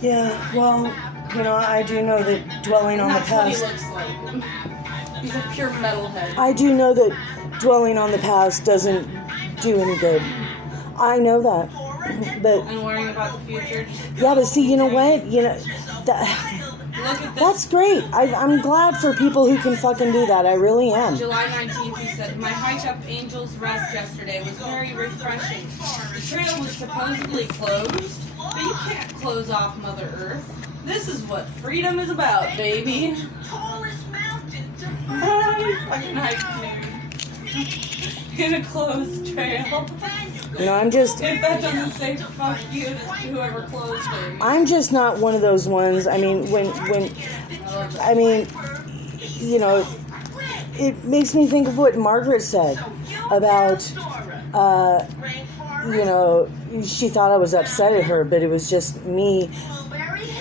Yeah, well, you know, I do know that dwelling on the past... That's what he looks like. He's a pure metalhead. I do know that dwelling on the past doesn't do any good. I know that. But, and worrying about the future. Yeah, but see, you know what? You know, Look at this. that's great. I'm glad for people who can fucking do that. I really am. July 19th, he said, my hike up Angel's Rest yesterday was very refreshing. The trail was supposedly closed, but you can't close off Mother Earth. This is what freedom is about, baby. Fucking hike, dude. In a closed trail. You know, I'm just... If that doesn't say fuck you to whoever closed it. I'm just not one of those ones. I mean, I mean, you know, it makes me think of what Margaret said about, you know, she thought I was upset at her, but it was just me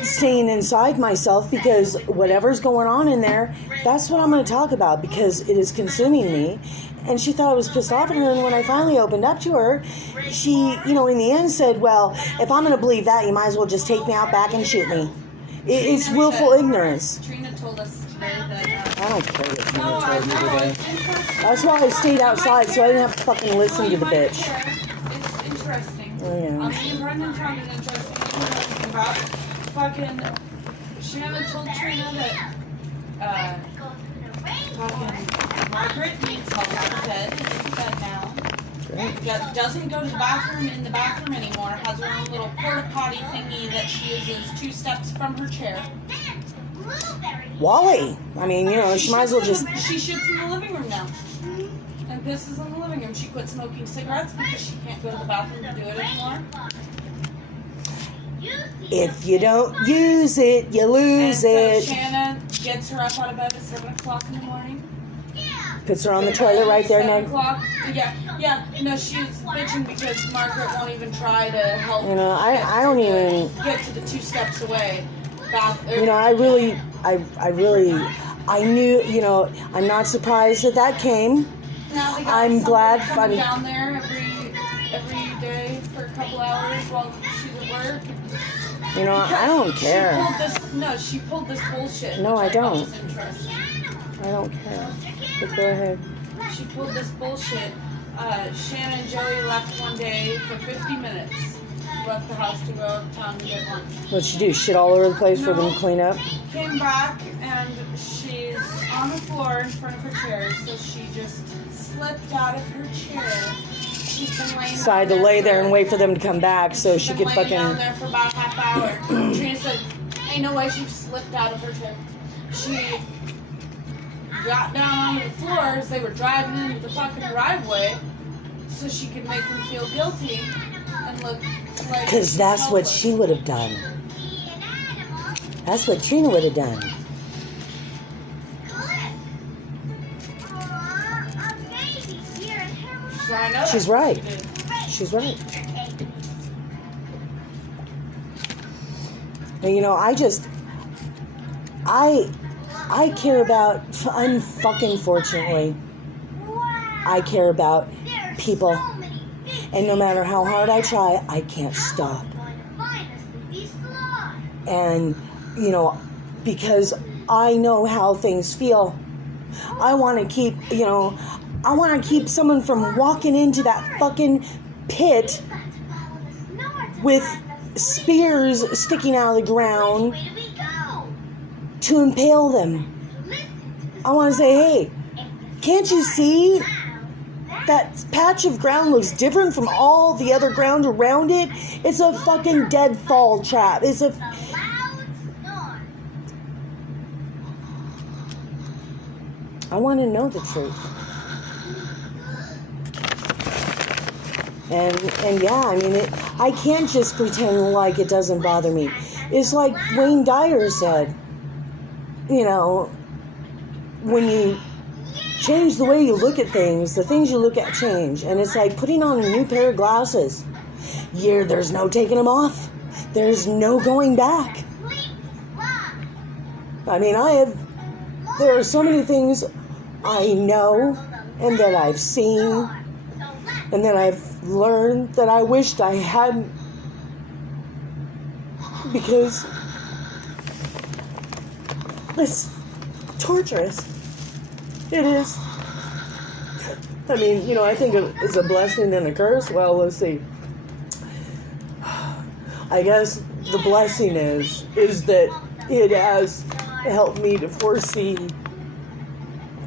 staying inside myself because whatever's going on in there, that's what I'm going to talk about because it is consuming me. And she thought I was pissed off at her, and when I finally opened up to her, she, you know, in the end said, well, if I'm going to believe that, you might as well just take me out back and shoot me. It's willful ignorance. Trina told us today that... I don't care what Trina told me today. That's why I stayed outside, so I didn't have to fucking listen to the bitch. It's interesting. Oh, yeah. Me and Brendan found it interesting about fucking... Shannon told Trina that, fucking Margaret needs help out of bed. Is in bed now. Great. Doesn't go to the bathroom in the bathroom anymore. Has her own little porta potty thingy that she uses 2 steps from her chair. Wally. I mean, you know, she might as well just... She shits in the living room now. And pisses in the living room. She quit smoking cigarettes because she can't go to the bathroom to do it anymore. If you don't use it, you lose it. So Shanna gets her up out of bed at 7 o'clock in the morning. Puts her on the toilet right there. 7 o'clock. Yeah. No, she's bitching because Margaret won't even try to help. You know, I don't even get to the 2 steps away. You know, I knew, you know, I'm not surprised that came. I'm glad. I'm down there every day for a couple hours while she's at work. You know, I don't care. She pulled this bullshit. No, I don't. Was interesting. I don't care. But go ahead. She pulled this bullshit. Shannon and Joey left one day for 50 minutes. Left the house to go uptown and get lunch. What'd she do? Shit all over the place for them to clean up? Came back and she's on the floor in front of her chair, so she just slipped out of her chair. She's been laying decided to lay there and wait for them to come back so she could fucking... down there for about a half hour. Trina said, ain't no way she slipped out of her chair. She got down onto the floor as they were driving into the fucking driveway so she could make them feel guilty and look like... Because that's what she would have done. That's what Trina would have done. She's right. She's right. And you know, I care about, unfortunately, I care about people. And no matter how hard I try, I can't stop. And, you know, because I know how things feel, I want to keep, you know, I want to keep someone from walking into that fucking pit with spears sticking out of the ground to impale them. I want to say, hey, can't you see that patch of ground looks different from all the other ground around it? It's a fucking deadfall trap. It's a... I want to know the truth. And yeah, I mean, I can't just pretend like it doesn't bother me. It's like Wayne Dyer said, you know, when you change the way you look at things, the things you look at change. And it's like putting on a new pair of glasses. There's no taking them off. There's no going back. I mean, there are so many things I know and that I've seen and that I've learned that I wished I hadn't because it's torturous. It is. I mean, you know, I think it's a blessing and a curse. Well, let's see. I guess the blessing is that it has helped me to foresee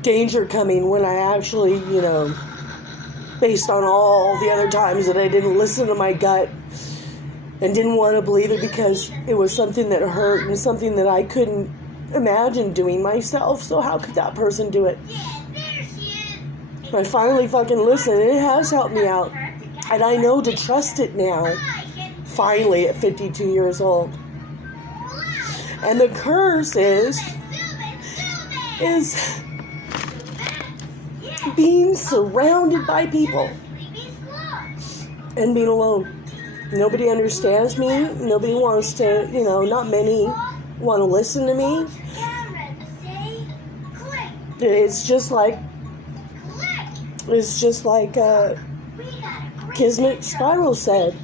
danger coming when I actually, you know, based on all the other times that I didn't listen to my gut and didn't want to believe it because it was something that hurt and something that I couldn't imagine doing myself. So how could that person do it? I finally fucking listened, and it has helped me out. And I know to trust it now, finally at 52 years old. And the curse is being surrounded by people and being alone. Nobody understands me. Nobody wants to, you know, not many want to listen to me. It's just like Kismet Spiral said.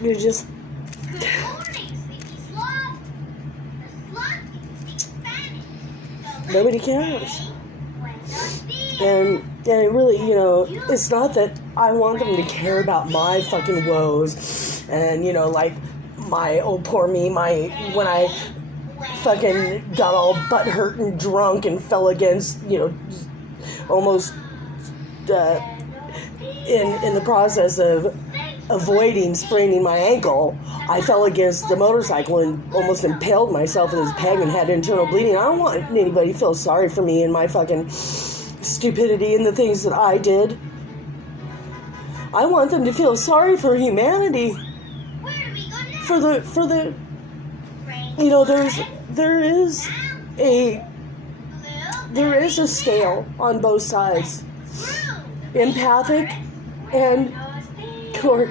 You're just nobody cares. And it really, you know, it's not that I want them to care about my fucking woes and, you know, like my, oh poor me, when I fucking got all butthurt and drunk and fell against, you know, almost in the process of avoiding spraining my ankle, I fell against the motorcycle and almost impaled myself with his peg and had internal bleeding. I don't want anybody to feel sorry for me and my fucking stupidity and the things that I did. I want them to feel sorry for humanity. For the you know, there is a scale on both sides. Empathic and or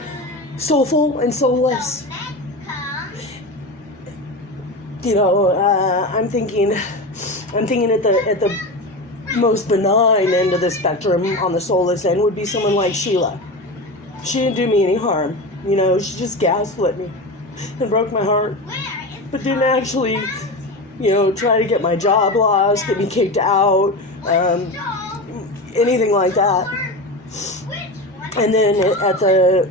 soulful and soulless. You know, I'm thinking at the most benign end of the spectrum, on the soulless end, would be someone like Sheila. She didn't do me any harm. You know, she just gaslit me and broke my heart, but didn't actually, you know, try to get my job lost, get me kicked out, anything like that. And then at the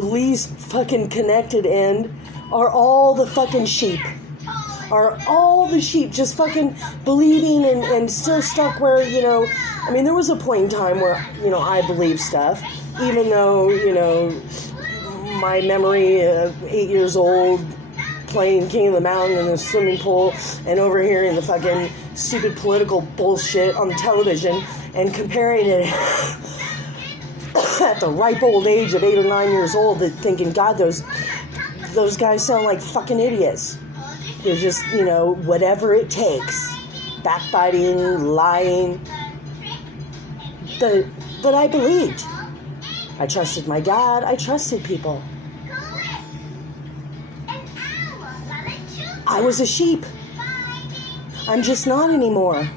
least fucking connected end are all the fucking sheep. Are all the sheep just fucking believing and still stuck where, you know, I mean, there was a point in time where, you know, I believed stuff, even though, you know, my memory of 8 years old playing King of the Mountain in the swimming pool and overhearing the fucking stupid political bullshit on the television and comparing it at the ripe old age of 8 or 9 years old, thinking, God, those guys sound like fucking idiots. They're just, you know, whatever it takes. Backbiting, lying. But I believed. I trusted my dad. I trusted people. I was a sheep. I'm just not anymore.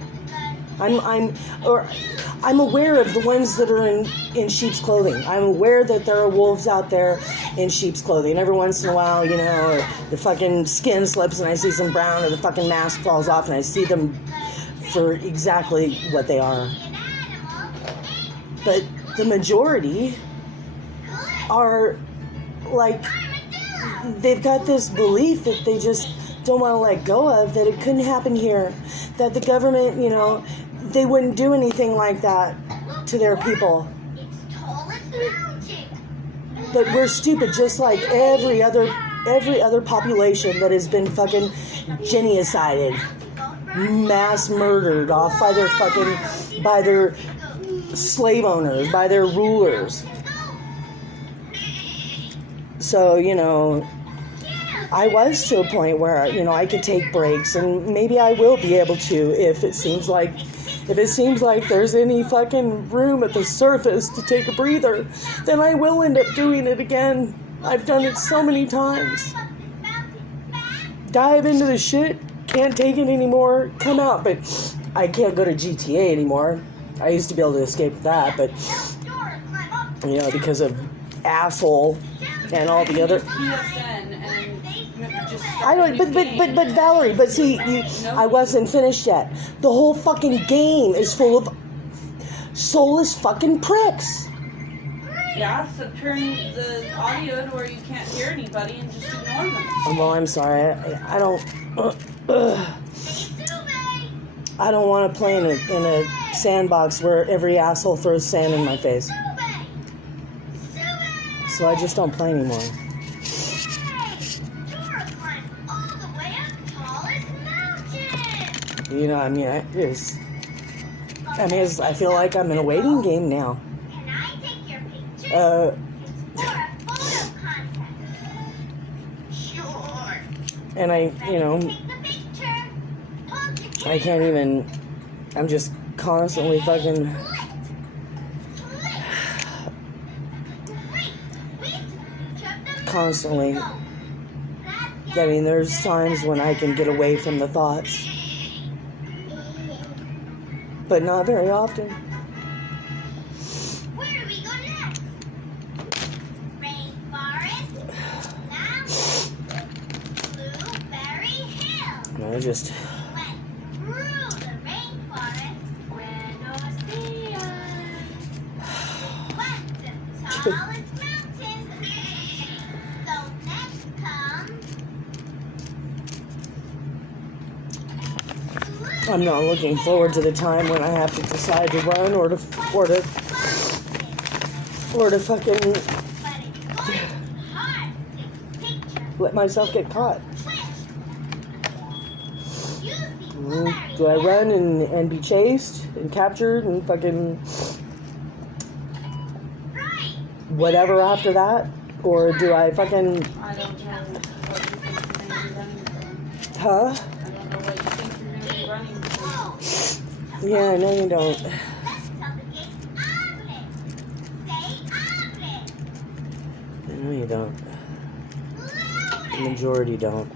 I'm aware of the ones that are in sheep's clothing. I'm aware that there are wolves out there in sheep's clothing. Every once in a while, you know, the fucking skin slips and I see some brown, or the fucking mask falls off and I see them for exactly what they are. But the majority are like, they've got this belief that they just don't want to let go of, that it couldn't happen here, that the government, you know, they wouldn't do anything like that to their people. But we're stupid, just like every other population that has been fucking genocidated, mass murdered off by their slave owners, by their rulers. So, you know, I was to a point where, you know, I could take breaks, and maybe I will be able to if it seems like there's any fucking room at the surface to take a breather, then I will end up doing it again. I've done it so many times. Dive into the shit, can't take it anymore, come out. But I can't go to GTA anymore. I used to be able to escape with that, but you know, because of asshole and all the other. PSN and just I don't. But Valerie. But see, I wasn't finished yet. The whole fucking game is full of soulless fucking pricks. Yeah, so turn the audio to where you can't hear anybody and just ignore them. Well, I'm sorry. I don't. I don't want to play in a sandbox where every asshole throws sand in my face. So I just don't play anymore. You know, I mean, I feel like I'm in a waiting game now. Can I take your picture? It's for a photo contest. Sure. And I, you know, Take the picture. I can't even, I'm just constantly fucking, constantly, I mean, there's times when I can get away from the thoughts, but not very often. Where do we go next? Rainforest. Now, Blueberry Hill. I just, Went through the rainforest where no sea went to the tallest mountain. So next comes I'm not looking forward to the time when I have to decide to run or to fucking, but it's going hard to take a picture. let myself get caught. Use the Do I run and be chased and captured and fucking right. whatever after that? Or do I fucking, I don't know what you think you're going to be running from. huh? I don't know what you think you're going to be running from. Yeah, no you don't. Let's tell the gate omelet. Say omelet. No you don't. The Louder. majority don't.